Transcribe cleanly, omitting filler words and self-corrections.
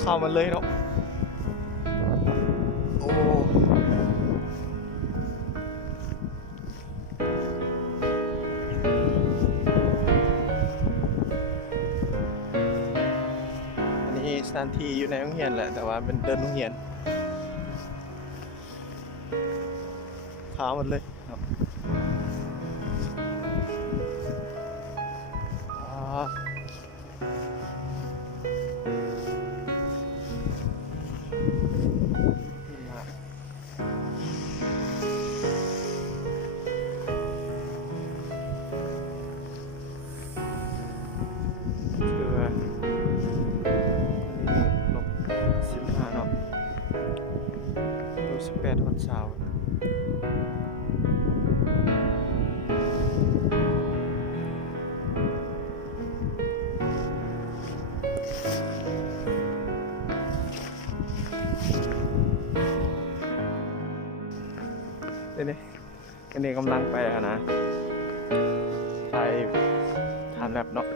เข้ามาเลยเนาะโอ้อันนี้สถานที่อยู่ในโรงเรียนแหละแต่ว่าเป็นเดินโรงเรียนเข้ามาเลยเนาะ15เนาะ18วันเสาร์นี่กำลังไปนะถ่ายทำแบบเนาะ